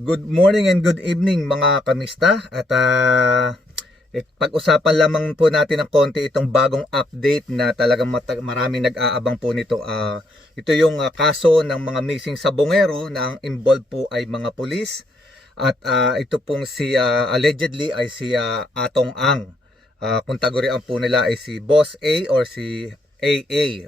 Good morning and good evening mga kamista at pag-usapan lamang po natin ng konti itong bagong update na talagang maraming nag-aabang po nito. Ito yung kaso ng mga missing sa Bungero na ang involved po ay mga pulis at ito pong si allegedly ay si Atong Ang. Kung tagurian po nila ay si Boss A or si AA,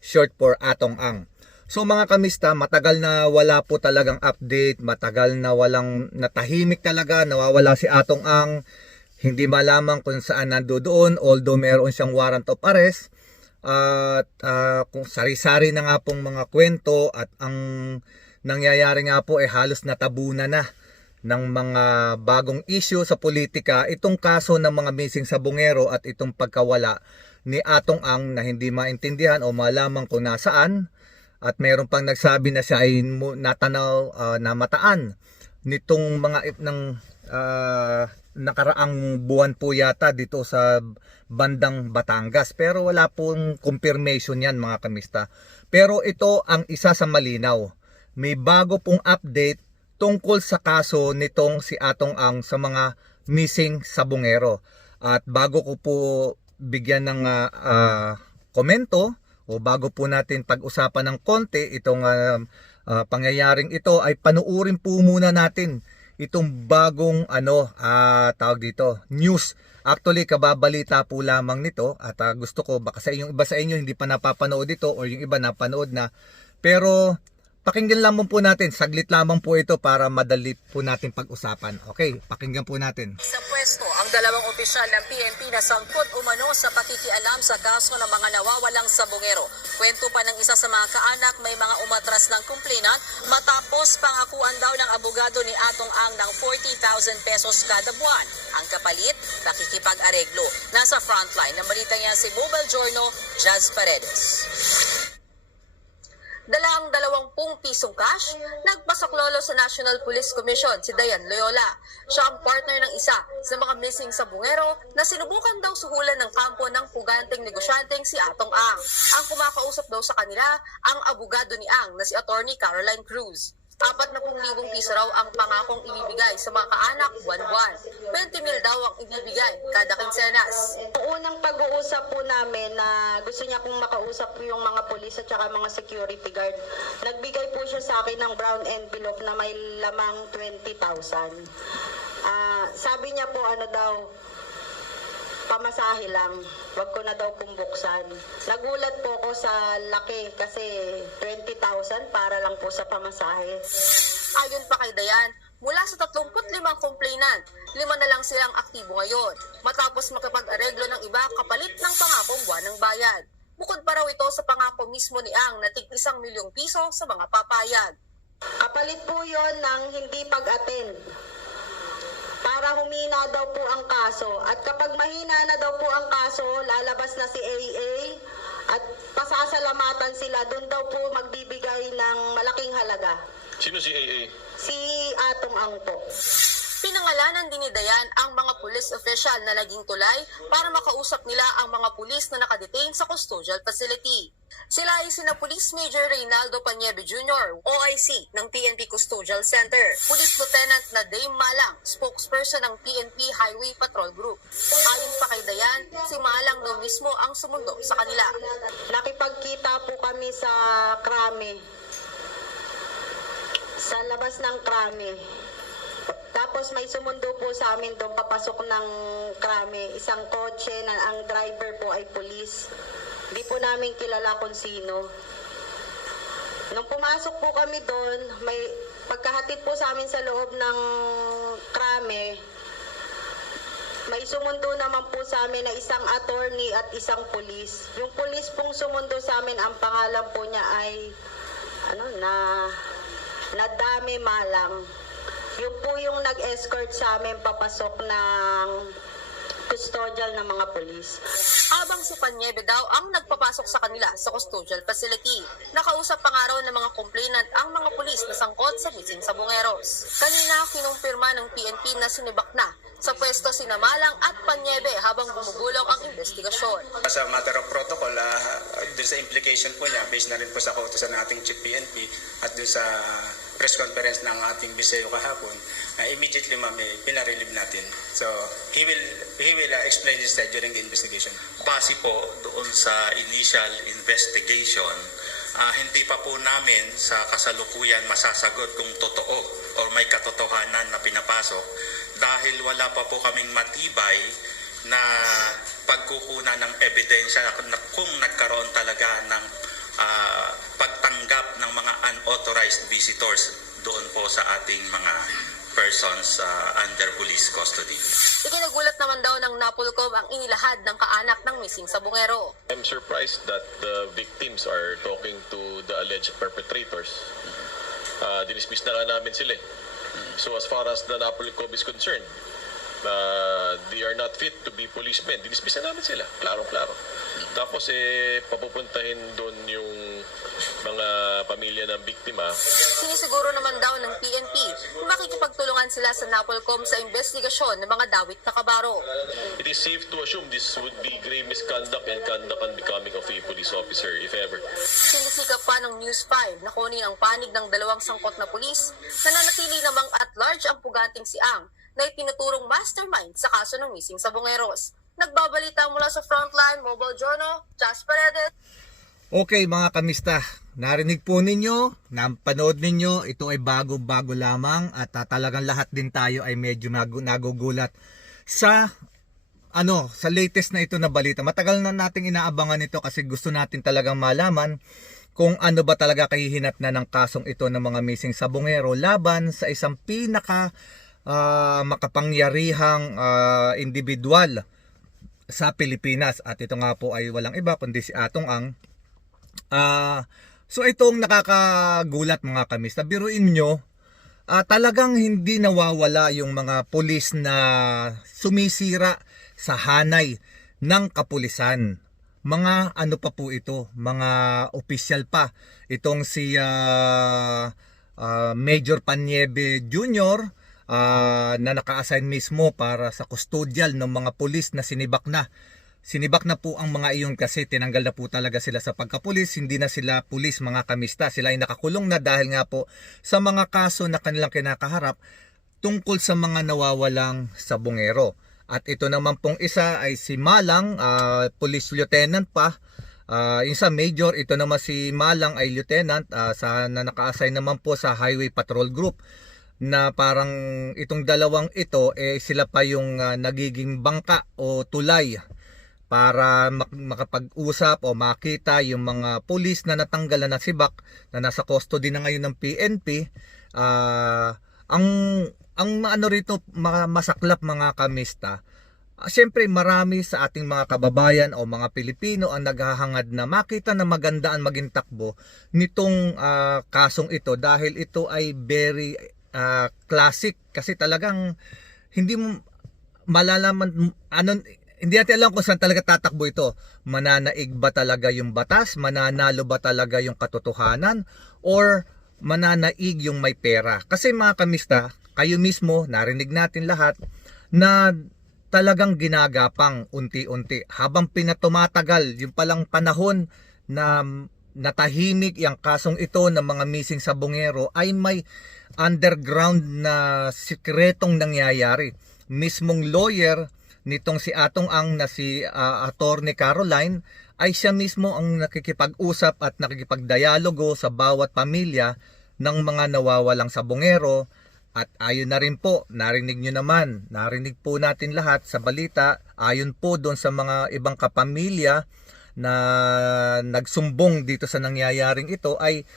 short for Atong Ang. So mga kamista, matagal na wala po talagang update, matagal na walang natahimik talaga, nawawala si Atong Ang, hindi malaman kung saan nandoon, although meron siyang warrant of arrest, at kung sari-sari na nga pong mga kwento at ang nangyayari nga po ay halos natabunan na ng mga bagong issue sa politika, itong kaso ng mga missing sa Bungero at itong pagkawala ni Atong Ang na hindi maintindihan o malaman kung nasaan. At meron pang nagsabi na siya ay natanaw namataan nitong mga nakaraang buwan po yata dito sa bandang Batangas. Pero wala pong confirmation yan mga kamista. Pero ito ang isa sa malinaw. May bago pong update tungkol sa kaso nitong si Atong Ang sa mga missing sa Bungero. At bago ko po bigyan ng komento, o bago po natin pag-usapan ng konti itong pangyayaring ito, ay panuurin po muna natin itong bagong tawag dito, news. Actually, kababalita po lamang nito at gusto ko baka sa inyong iba sa inyo hindi pa napapanood ito or yung iba napanood na. Pero pakinggan lamang po natin, saglit lamang po ito para madali po natin pag-usapan. Okay, pakinggan po natin. Sa pwesto, ang dalawang opisyal ng PNP na sangkot umano sa pakikialam sa kaso ng mga nawawalang sa Bungero. Kwento pa ng isa sa mga kaanak, may mga umatras ng complainant matapos pangakuan daw ng abogado ni Atong Ang ng 40,000 pesos kada buwan. Ang kapalit, pakikipag-areglo. Nasa frontline ng balita niya si Mobile Journal, Jazz Paredes. Dala ang 20 pisong cash, nagpasaklolo sa National Police Commission si Dayan Loyola. Siya ang partner ng isa sa mga missing sa Bungero na sinubukan daw suhulan ng kampo ng puganteng negosyanteng si Atong Ang. Ang kumakausap daw sa kanila ang abogado ni Ang na si Attorney Caroline Cruz. 40,000 piso raw ang pangakong ibibigay sa mga kaanak buwan-buwan. 20,000 daw ang ibibigay kada kinsenas. Unang pag-uusap po namin na gusto niya kong makausap po yung mga polis at saka mga security guard. Nagbigay po siya sa akin ng brown envelope na may lamang 20,000. Sabi niya po pamasahe lang. Wag ko na daw pong buksan. Nagulat po ako sa laki kasi 20,000 para lang po sa pamasahe. Ayon pa kay Dayan, mula sa 35 complainant, 5 na lang silang aktibo ngayon. Matapos makipag-areglo ng iba kapalit ng pangakong buwan ng bayad. Bukod pa raw ito sa pangako mismo ni Ang na tig 1 milyong piso sa mga papayag. Kapalit po yon ng hindi pag-attend. Para humina daw po ang kaso. At kapag mahina na daw po ang kaso, lalabas na si AA at pasasalamatan sila. Doon daw po magbibigay ng malaking halaga. Sino si AA? Si Atong Ang po. Pinangalanan din ni Dayan ang mga police official na naging tulay para makausap nila ang mga pulis na nakadetain sa custodial facility. Sila ay sina Police Major Reynaldo Paniebe Jr., OIC ng PNP Custodial Center, Police Lieutenant na Dame Malang, spokesperson ng PNP Highway Patrol Group. Ayon pa kay Dayan, si Malang daw mismo ang sumundo sa kanila. Nakipagkita po kami sa Krame. Sa labas ng Krame. Tapos may sumundo po sa amin doon papasok ng Krame. Isang kotse na ang driver po ay pulis. Hindi po namin kilala kung sino. Nung pumasok po kami doon, may pagkahatid po sa amin sa loob ng Krame, may sumundo naman po sa amin na isang attorney at isang pulis. Yung pulis pong sumundo sa amin, ang pangalan po niya ay Dame Malang. Yung po yung nag-escort sa amin papasok ng custodial ng mga polis. Habang si Paniebe daw ang nagpapasok sa kanila sa custodial facility. Nakausap pa nga raw ng mga complainant ang mga pulis na sangkot sa missing sa Bungeros. Kanina kinumpirma ng PNP na sinibak na Sa pwesto sina Malang at Panyebe habang bumubulong ang investigasyon. As a matter of protocol, doon sa implication po niya, based na rin po sa kautusan ng ating Chief PNP at doon sa press conference ng ating Biseo kahapon, immediately pinarelieve natin. So, he will explain this during the investigation. Base po doon sa initial investigation, hindi pa po namin sa kasalukuyan masasagot kung totoo o may katotohanan na pinapasok dahil wala pa po kaming matibay na pagkukunan ng ebidensya na kung nagkaroon talaga ng pagtanggap ng mga unauthorized visitors doon po sa ating mga persons under police custody. Ikinagulat naman daw ng Napolcom ang inilahad ng kaanak ng missing sabungero. I'm surprised that the victims are talking to the alleged perpetrators. Dinismiss na nga namin sila. So as far as the Napolcom is concerned, they are not fit to be policemen. Dinismiss na namin sila. Klaro-klaro. Tapos papupuntahin doon yung mga pamilya ng biktima. Sinisiguro naman daw ng PNP na makikipagtulungan sila sa Napolcom sa investigasyon ng mga dawit na kabaro. It is safe to assume this would be grave misconduct and conduct unbecoming of a police officer, if ever. Sinisikap pa ng News 5 na kunin ang panig ng dalawang sangkot na pulis na nanatili namang at large ang puganting si Ang na itinuturong mastermind sa kaso ng missing sabungeros. Nagbabalita mula sa Frontline Mobile Journal, Josh Paredes. Okay mga kamista, narinig po ninyo, napanood ninyo, ito ay bago-bago lamang at talagang lahat din tayo ay medyo nagugulat sa sa latest na ito na balita. Matagal na nating inaabangan ito kasi gusto natin talagang malaman kung ano ba talaga kahihinat na ng kasong ito ng mga missing sabungero laban sa isang pinaka makapangyarihang individual sa Pilipinas. At ito nga po ay walang iba kundi si Atong Ang. So itong nakakagulat mga kamista, biruin nyo, talagang hindi nawawala yung mga pulis na sumisira sa hanay ng kapulisan. Mga ano pa po ito, mga opisyal pa. Itong si Major Panyebe Jr. Na naka-assign mismo para sa custodial ng mga pulis na sinibak na. Sinibak na po ang mga iyon kasi tinanggal na po talaga sila sa pagkapulis. Hindi na sila pulis mga kamista. Sila ay nakakulong na dahil nga po sa mga kaso na kanilang kinakaharap tungkol sa mga nawawalang sabungero. At ito naman pong isa ay si Malang, police lieutenant pa. Isa major, ito naman si Malang ay lieutenant na naka-assign naman po sa Highway Patrol Group. Na parang itong dalawang ito sila pa yung nagiging bangka o tulay para makapag-usap o makita yung mga pulis na natanggal na nasibak na nasa custody na ngayon ng PNP. Ang ano rito masaklap mga kamista, siyempre marami sa ating mga kababayan o mga Pilipino ang naghahangad na makita na magandaan maging takbo nitong kasong ito dahil ito ay very classic kasi talagang hindi mo malalaman hindi natin alam kung saan talaga tatakbo ito. Mananaig ba talaga yung batas? Mananalo ba talaga yung katotohanan? Or mananaig yung may pera? Kasi mga kamista, kayo mismo, narinig natin lahat na talagang ginagapang unti-unti. Habang tumatagal yung palang panahon na natahimik yung kasong ito ng mga missing sabungero ay may underground na sikretong nangyayari. Mismong lawyer nitong si Atong Ang na si Attorney Caroline ay siya mismo ang nakikipag-usap at nakikipagdialogo sa bawat pamilya ng mga nawawalang sabungero. At ayon na rin po, narinig po natin lahat sa balita, ayon po doon sa mga ibang kapamilya na nagsumbong dito sa nangyayaring ito ay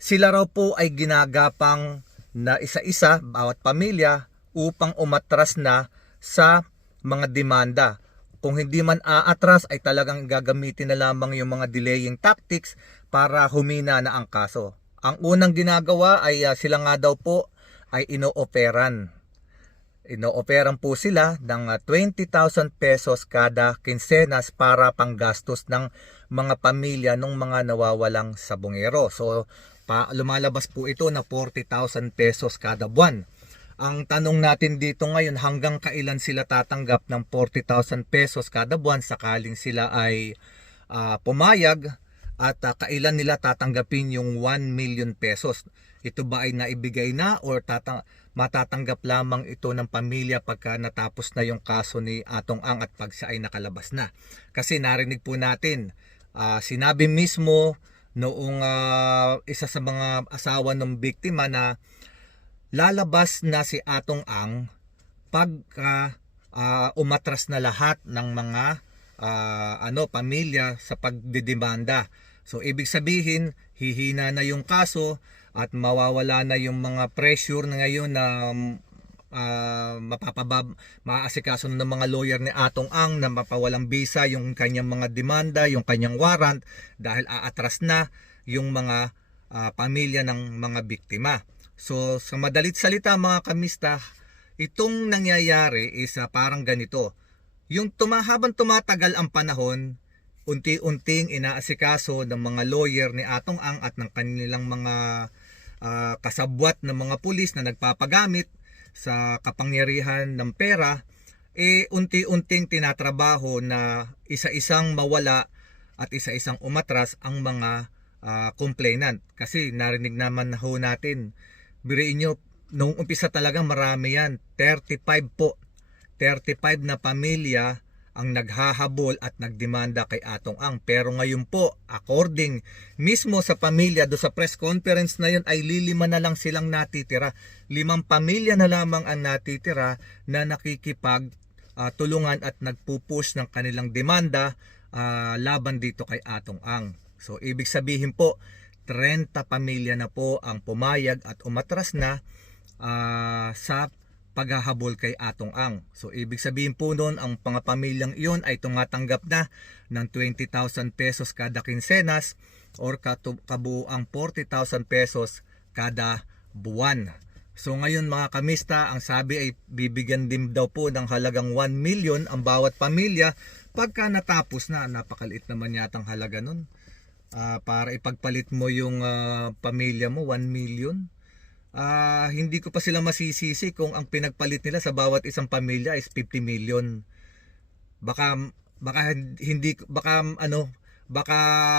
sila raw po ay ginagapang na isa-isa bawat pamilya upang umatras na sa mga demanda. Kung hindi man aatras ay talagang gagamitin na lamang yung mga delaying tactics para humina na ang kaso. Ang unang ginagawa ay sila nga daw po ay inooperan. Inooperan po sila ng 20,000 pesos kada kinsenas para panggastos ng mga pamilya ng mga nawawalang sabungero. So lumalabas po ito na 40,000 pesos kada buwan. Ang tanong natin dito ngayon, hanggang kailan sila tatanggap ng 40,000 pesos kada buwan sakaling sila ay pumayag, at kailan nila tatanggapin yung 1 million pesos? Ito ba ay naibigay na or matatanggap lamang ito ng pamilya pagka natapos na yung kaso ni Atong Ang at pag siya ay nakalabas na? Kasi narinig po natin, sinabi mismo noong isa sa mga asawa ng biktima na lalabas na si Atong Ang pagka umatras na lahat ng mga pamilya sa pagdidemanda. So ibig sabihin, hihina na yung kaso at mawawala na yung mga pressure na ngayon na maaasikaso ng mga lawyer ni Atong Ang na mapawalang bisa yung kanyang mga demanda, yung kanyang warrant, dahil aatras na yung mga pamilya ng mga biktima. So sa madalit salita mga kamista, itong nangyayari is parang ganito. Yung habang tumatagal ang panahon, unti-unting inaasikaso ng mga lawyer ni Atong Ang at ng kanilang mga kasabwat ng mga pulis na nagpapagamit sa kapangyarihan ng pera, unti-unting tinatrabaho na isa-isang mawala at isa-isang umatras ang mga complainant. Kasi narinig naman ho natin, biriin nyo, nung umpisa talaga marami yan, 35 po. 35 na pamilya ang naghahabol at nagdemanda kay Atong Ang. Pero ngayon po, according mismo sa pamilya, do sa press conference na yun, ay lilima na lang silang natitira. 5 pamilya na lamang ang natitira na nakikipag tulungan at nagpupush ng kanilang demanda laban dito kay Atong Ang. So ibig sabihin po, 30 pamilya na po ang pumayag at umatras na sa paghahabol kay Atong Ang. So ibig sabihin po noon, ang mga pamilyang iyon ay tumatanggap na ng 20,000 pesos kada kinsenas or kabuuang 40,000 pesos kada buwan. So ngayon mga kamista, ang sabi ay bibigyan din daw po ng halagang 1 million ang bawat pamilya pagka natapos na. Napakaliit naman yatang halaga nun. Para ipagpalit mo yung pamilya mo, 1 million. Hindi ko pa sila masisisi kung ang pinagpalit nila sa bawat isang pamilya is 50 million. Baka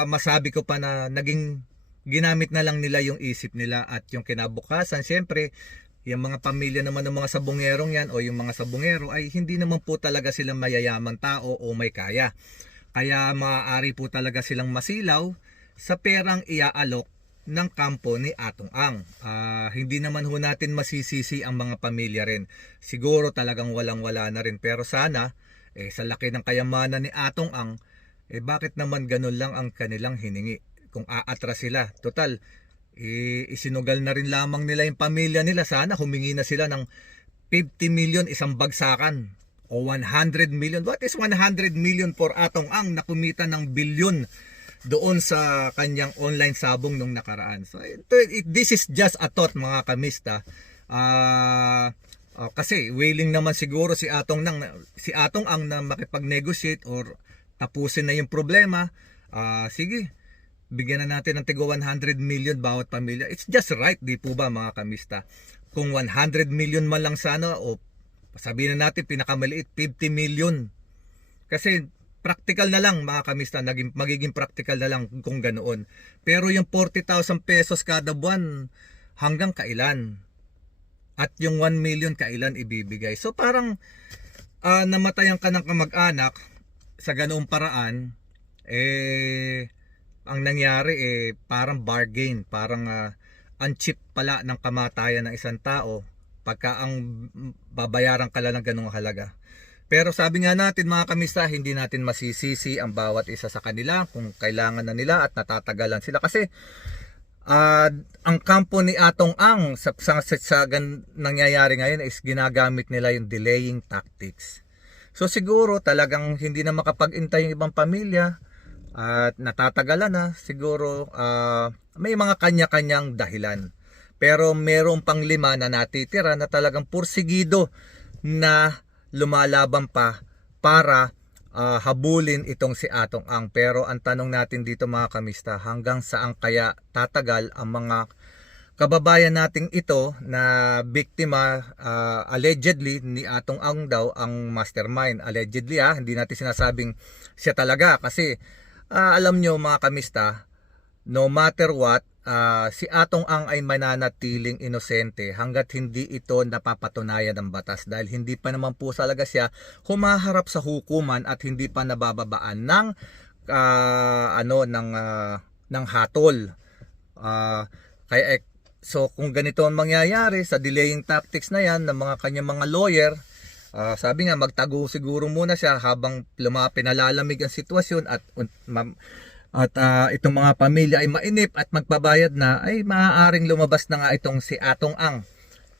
masabi ko pa na naging ginamit na lang nila yung isip nila at yung kinabukasan. Siyempre, yung mga pamilya naman ng mga sabungerong yan o yung mga sabungero ay hindi naman po talaga silang mayayamang tao o may kaya. Kaya maaari po talaga silang masilaw sa perang iaalok ng kampo ni Atong Ang. Hindi naman ho natin masisisi ang mga pamilya rin. Siguro talagang walang-wala na rin. Pero sana, sa laki ng kayamanan ni Atong Ang, bakit naman ganun lang ang kanilang hiningi? Kung aatras sila, total, isinugal na rin lamang nila yung pamilya nila. Sana humingi na sila ng 50 million isang bagsakan o 100 million. What is 100 million for Atong Ang na kumita ng bilyon doon sa kanyang online sabong nung nakaraan? So this is just a thought mga kamista. Kasi willing naman siguro si Atong Ang na makipag-negotiate or tapusin na yung problema. Sige, bigyan na natin ng tigo 100 million bawat pamilya. It's just right, di po ba mga kamista? Kung 100 million man lang sana, o sabihin na natin pinakamaliit 50 million. Kasi practical na lang mga kamista, magiging practical na lang kung ganoon. Pero yung 40,000 pesos kada buwan, hanggang kailan? At yung 1 million kailan ibibigay? So parang namatayan ka ng kamag-anak sa ganoong paraan, ang nangyari parang bargain, parang ang cheap pala ng kamatayan ng isang tao pagka ang babayaran ka lang ng ganong halaga. Pero sabi nga natin mga kamista, hindi natin masisisi ang bawat isa sa kanila kung kailangan na nila at natatagalan sila. Kasi ang kampo ni Atong Ang sa nangyayari ngayon is ginagamit nila yung delaying tactics. So siguro talagang hindi na makapag-intay yung ibang pamilya at natatagalan na. Siguro may mga kanya-kanyang dahilan. Pero meron pang 5 na natitira na talagang pursigido na lumalaban pa para habulin itong si Atong Ang. Pero ang tanong natin dito mga kamista, hanggang saan kaya tatagal ang mga kababayan nating ito na biktima, allegedly ni Atong Ang daw ang mastermind. Allegedly, hindi natin sinasabing siya talaga kasi alam nyo mga kamista, no matter what, si Atong Ang ay mananatiling inosente hanggat hindi ito napapatunayan ng batas, dahil hindi pa naman po talaga siya humaharap sa hukuman at hindi pa nabababaan ng ng hatol. So kung ganito ang mangyayari sa delaying tactics na yan ng mga kanyang mga lawyer, sabi nga magtago siguro muna siya habang pinalalamig ang sitwasyon at itong mga pamilya ay mainip at magbabayad na, ay maaaring lumabas na nga itong si Atong Ang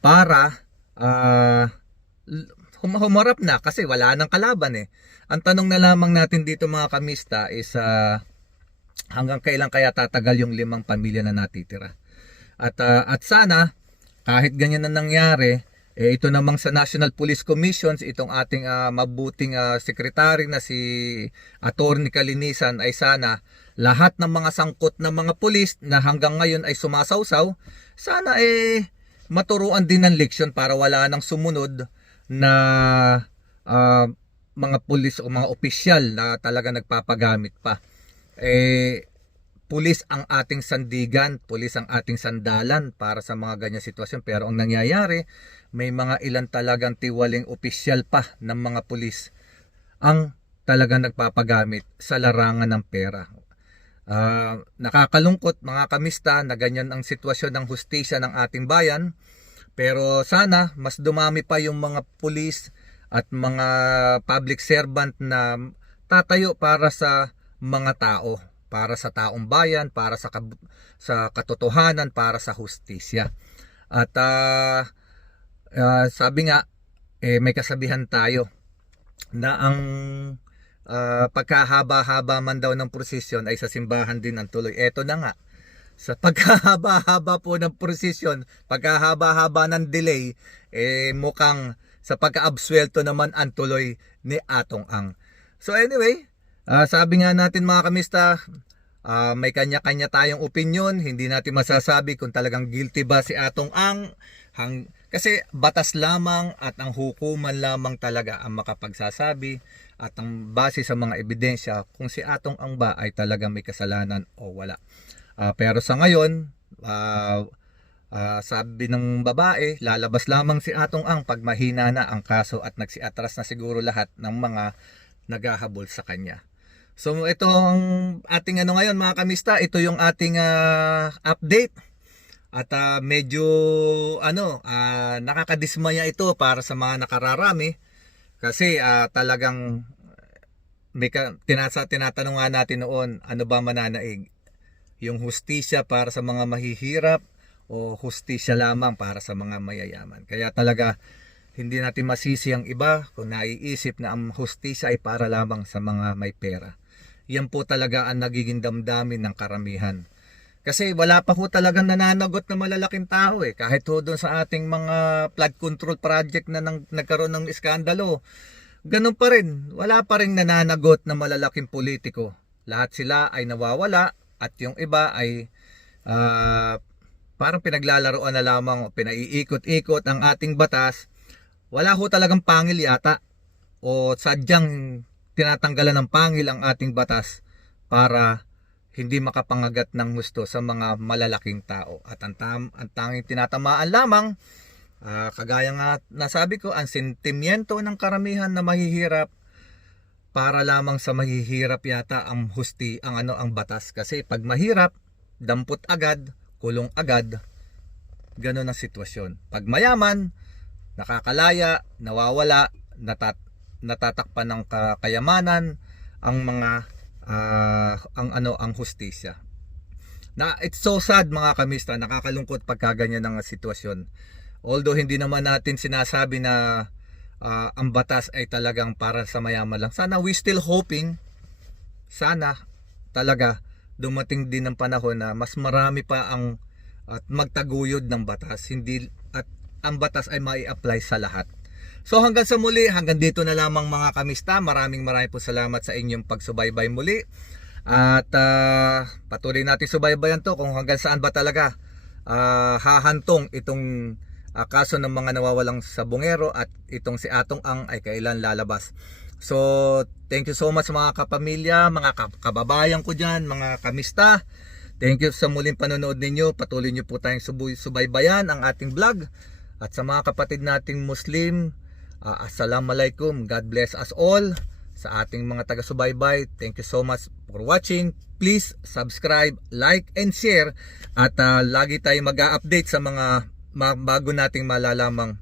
para humarap na kasi wala nang kalaban eh. Ang tanong na lamang natin dito mga kamista is hanggang kailan kaya tatagal yung 5 pamilya na natitira. At sana kahit ganyan na nangyari, ito namang sa National Police Commissions, itong ating mabuting sekretary na si Attorney Kalinisan, ay sana lahat ng mga sangkot ng mga pulis na hanggang ngayon ay sumasawsaw, sana maturuan din ng leksyon para wala nang sumunod na mga pulis o mga opisyal na talaga nagpapagamit pa. Pulis ang ating sandigan, pulis ang ating sandalan para sa mga ganyan sitwasyon. Pero ang nangyayari, may mga ilan talagang tiwaling opisyal pa ng mga pulis ang talagang nagpapagamit sa larangan ng pera. Nakakalungkot mga kamista na ganyan ang sitwasyon ng hustisya ng ating bayan. Pero sana mas dumami pa yung mga pulis at mga public servant na tatayo para sa mga tao, para sa taong bayan, para sa katotohanan, para sa hustisya. At sabi nga, may kasabihan tayo na ang pagkahaba-haba man daw ng prosesyon ay sa simbahan din ang tuloy. Eto na nga, sa pagkahaba-haba po ng prosesyon, pagkahaba-haba ng delay, mukhang sa pagka-absuelto naman ang tuloy ni Atong Ang. So anyway, sabi nga natin mga kamista, may kanya-kanya tayong opinion. Hindi natin masasabi kung talagang guilty ba si Atong Ang. Kasi batas lamang at ang hukuman lamang talaga ang makapagsasabi at ang base sa mga ebidensya kung si Atong Ang ba ay talagang may kasalanan o wala. Pero sa ngayon, sabi ng babae, lalabas lamang si Atong Ang pag mahina na ang kaso at nagsiatras na siguro lahat ng mga naghahabol sa kanya. So itong ating ngayon mga kamista, ito yung ating update. At medyo nakakadismaya ito para sa mga nakararami kasi talagang tinatanong nga natin noon, ano ba mananaig? Yung hustisya para sa mga mahihirap o hustisya lamang para sa mga mayayaman? Kaya talaga hindi natin masisi ang iba kung naiisip na ang hustisya ay para lamang sa mga may pera. Yan po talaga ang nagiging damdamin ng karamihan. Kasi wala pa ho talagang nananagot na malalaking tao Kahit ho doon sa ating mga flood control project na nagkaroon ng iskandalo, ganun pa rin. Wala pa rin nananagot na malalaking politiko. Lahat sila ay nawawala at yung iba ay parang pinaglalaroan na lamang, pinaiikot-ikot ang ating batas. Wala ho talagang pangil yata o sadyang tinatanggalan ng pangil ang ating batas para hindi makapangagat ng husto sa mga malalaking tao. At ang tanging tinatamaan lamang, kagaya nga nasabi ko, ang sentimiento ng karamihan na mahihirap, para lamang sa mahihirap yata ang ang batas. Kasi pag mahirap, dampot agad, kulong agad, ganun ang sitwasyon. Pag mayaman, nakakalaya, nawawala, natatakpan ng kayamanan ang mga ang hustisya. Na it's so sad mga kamista, nakakalungkot pagka ganyan ng sitwasyon. Although hindi naman natin sinasabi na ang batas ay talagang para sa mayaman lang. Sana we still hoping, sana talaga dumating din ng panahon na mas marami pa ang at magtaguyod ng batas, hindi at ang batas ay mai-apply sa lahat. So hanggang sa muli, hanggang dito na lamang mga kamista. Maraming po salamat sa inyong pagsubaybay muli. At patuloy natin subaybayan to kung hanggang saan ba talaga hahantong itong kaso ng mga nawawalang sabungero at itong si Atong Ang ay kailan lalabas. So, thank you so much mga kapamilya, mga kababayan ko dyan, mga kamista. Thank you sa muling panonood ninyo. Patuloy nyo po tayong subaybayan ang ating vlog. At sa mga kapatid nating Muslim, Assalamualaikum. God bless us all. Sa ating mga taga-subaybay, thank you so much for watching. Please subscribe, like, and share. At lagi tayong mag-update sa mga bago nating malalamang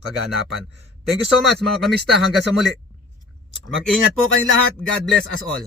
kaganapan. Thank you so much mga kamista. Hanggang sa muli. Mag-ingat po kayong lahat. God bless us all.